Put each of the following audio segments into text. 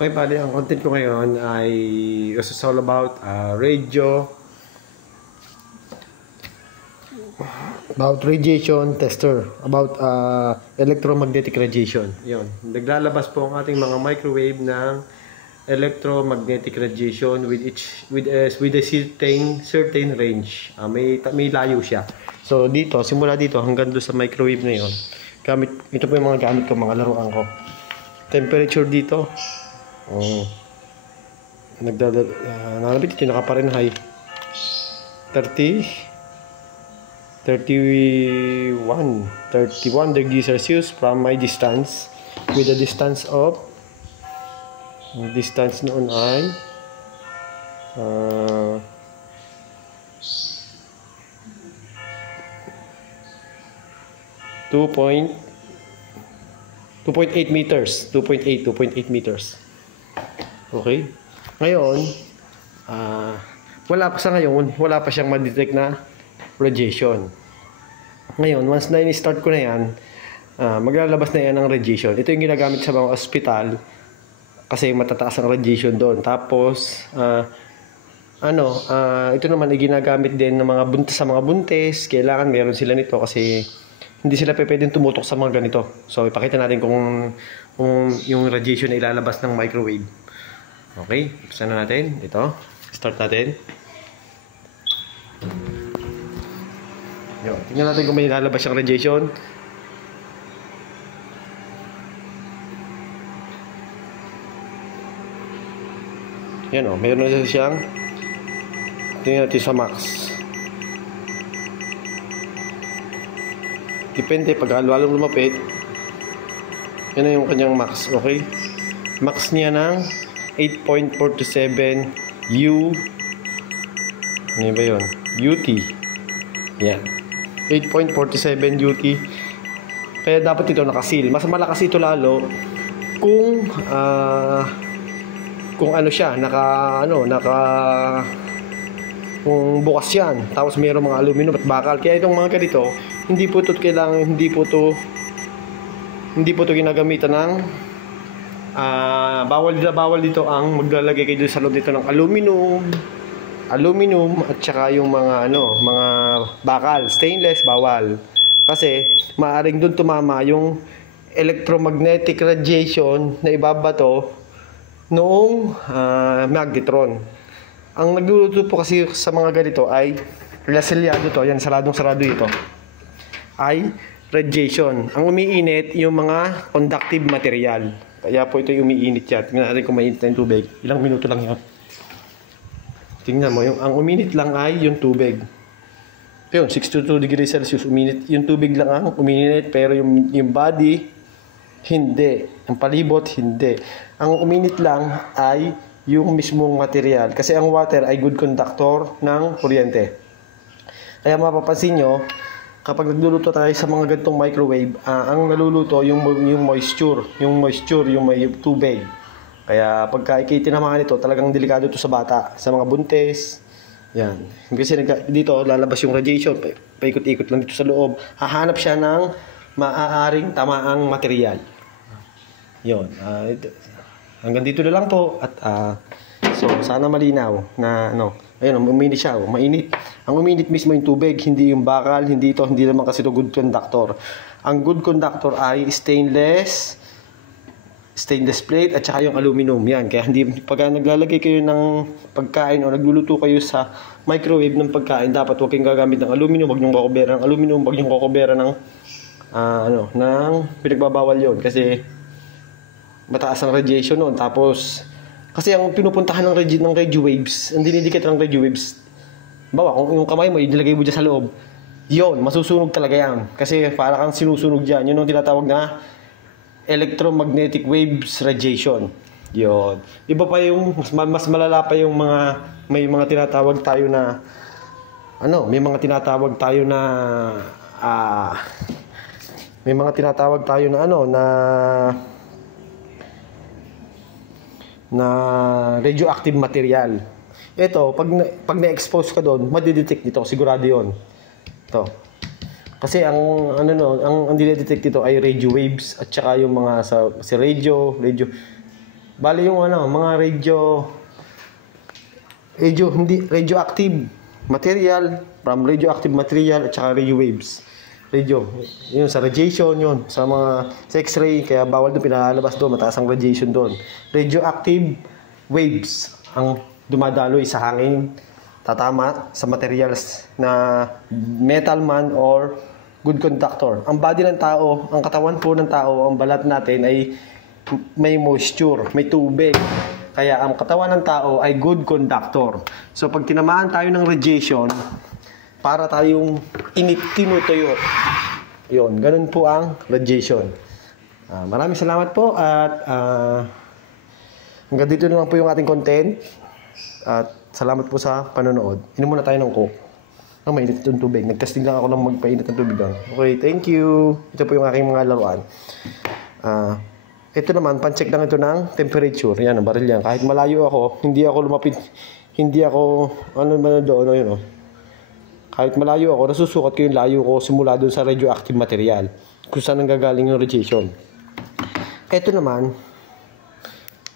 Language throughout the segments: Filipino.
Okay, bali, ang content ko ngayon ay it's all about radiation tester, about electromagnetic radiation. Yun. Naglalabas po ang ating mga microwave ng electromagnetic radiation with a certain range. May layo siya. So dito, simula dito hanggang doon sa microwave na yun. Ito po yung mga gamit ko, mga laruan ko. Temperature dito. Nalapit ito, naka-Fahrenheit 31 degrees Celsius from my distance, with a distance of noon ay 2.8 meters. 2.8 meters. Okay? Ngayon, wala pa siyang ma-detect na radiation. Ngayon, once na in-start ko na yan, maglalabas na yan ng radiation. Ito yung ginagamit sa mga ospital kasi matataas ang radiation doon. Tapos, ito naman ay ginagamit din ng sa mga buntis. Kailangan meron sila nito kasi hindi sila pwedeng tumutok sa mga ganito. So, ipakita natin kung yung radiation ay ilalabas ng microwave. Okay, buksan na natin. Ito, start natin. Tingnan natin kung may ilalabas yung radiation. Yan o, mayroon na siyang. Tingnan natin sa max. Depende, pag halo-halong lumapit, yan na yung kanyang max, okay? Max niya ng 8.47 ano ba yun? UT. Yan. 8.47 UT. Kaya dapat ito nakasil. Mas malakas ito lalo kung ano siya, kung bukas yan. Tapos mayroong mga aluminum at bakal. Kaya itong mga ganito, hindi po ito ginagamitan ng bawal dito ang maglalagay kayo sa loob nito ng aluminum at saka yung mga bakal, stainless, bawal. Kasi maaring doon tumama yung electromagnetic radiation na ibabato noong magnetron. Ang nagluluto po kasi sa mga ganito ay selyado to, yan, saradong-sarado ito, ay radiation. Ang umiinit yung mga conductive material. Kaya po ito yung umiinit yan. Tingnan natin kung mainit na yung tubig. Ilang minuto lang yan. Tingnan mo, ang uminit lang ay yung tubig. Yun, 62 degrees Celsius uminit. Yung tubig lang ang uminit, pero yung body, hindi. Ang palibot, hindi. Ang uminit lang ay yung mismong material. Kasi ang water ay good conductor ng kuryente. Kaya mapapansin nyo, kapag nagluluto tayo sa mga ganitong microwave, ang naluluto yung moisture, yung may tubig. Kaya pagka tinamaan ito, talagang delikado ito sa bata, sa mga buntis. Yan. Kasi dito lalabas yung radiation, paikot-ikot lang dito sa loob. Hahanap siya ng maaaring tamaang material. Yon. Hanggang dito na lang po at so sana malinaw na ayun, uminit siya, mainit. Ang uminit mismo yung tubig, hindi yung bakal, hindi naman kasi ito good conductor. Ang good conductor ay stainless plate at saka yung aluminum. Yan, kaya pagka naglalagay kayo ng pagkain o nagluluto kayo sa microwave ng pagkain, dapat huwag kayong gagamit ng aluminum, huwag niyong kokobera ng aluminum, huwag niyong kokobera ng pinagbabawal yon kasi mataas ang radiation noon. Tapos kasi ang pinupuntahan ng radio waves, ang dinidikit ng radio waves, bawa kung yung kamay mo ilagay mo dyan sa loob, yon, masusunog talaga yan. Kasi para kang sinusunog dyan. Yun ang tinatawag na electromagnetic waves radiation. Yon. Iba pa yung, mas malala pa yung may mga tinatawag tayo na, radioactive material. Ito, pag na-expose ka doon, madidetect dito, sigurado 'yon. Ito. Kasi ang dinedetect dito ay radio waves at saka yung mga sa radio Bali yung ano, mga radioactive material, from radioactive material at saka radio waves. Yun sa radiation yun, sa X-ray, kaya bawal doon, pinalabas doon, mataas ang radiation doon. Radioactive waves ang dumadaloy sa hangin, tatama sa materials na metal man or good conductor. Ang body ng tao, ang katawan po ng tao, ang balat natin ay may moisture, may tubig. Kaya ang katawan ng tao ay good conductor. So pag tinamaan tayo ng radiation, para tayong tinutuyo. Yun, ganun po ang radiation. Maraming salamat po at hanggang dito naman po yung ating content. At salamat po sa panonood. Inom muna tayo ng Coke. Mainit itong tubig. Nagtesting lang ako ng magpainit ng tubig lang. Okay, thank you. Ito po yung aking mga laruan. Ito naman, pan-check lang ito ng temperature. Yan, ang baril yan. Kahit malayo ako, hindi ako lumapit. Hindi ako, kahit malayo ako, nasusukat ko yung layo ko simula doon sa radioactive material. Kung saan nanggagaling yung radiation. Ito naman,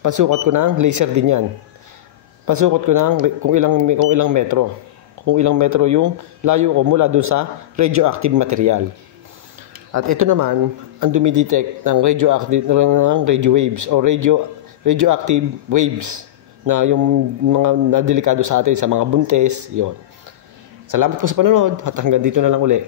pasukat ko ng laser din yan. Pasukat ko ng kung ilang metro. Kung ilang metro yung layo ko mula doon sa radioactive material. At ito naman, ang dumidetect ng radio waves o radioactive waves na yung mga nadelikado sa atin sa mga buntes, yon. Salamat po sa panonood at hanggang dito na lang uli.